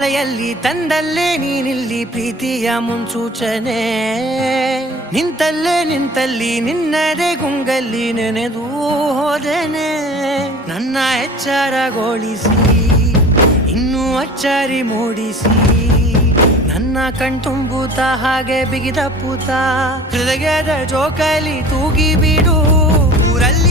ಯಲ್ಲಿ ತಂದಲ್ಲೇ ನೀನಿಲ್ಲಿ ಪ್ರೀತಿಯ ಮುನ್ಸೂಚನೆ ನಿಂತಲ್ಲಿ ನಿನ್ನದೇ ಗುಂಗಲ್ಲಿ ನೆನೆದು ಹೋದೆನೆ ನನ್ನ ಎಚ್ಚರಗೊಳಿಸಿ ಇನ್ನೂ ಅಚ್ಚರಿ ಮೂಡಿಸಿ ನನ್ನ ಕಣ್ತುಂಬುತ್ತ ಹಾಗೆ ಬಿಗಿದ ಪೂತ ಹೃದಯದ ಜೋಕಾಲಿ ತೂಗಿ ಬಿಡು ಊರಲ್ಲಿ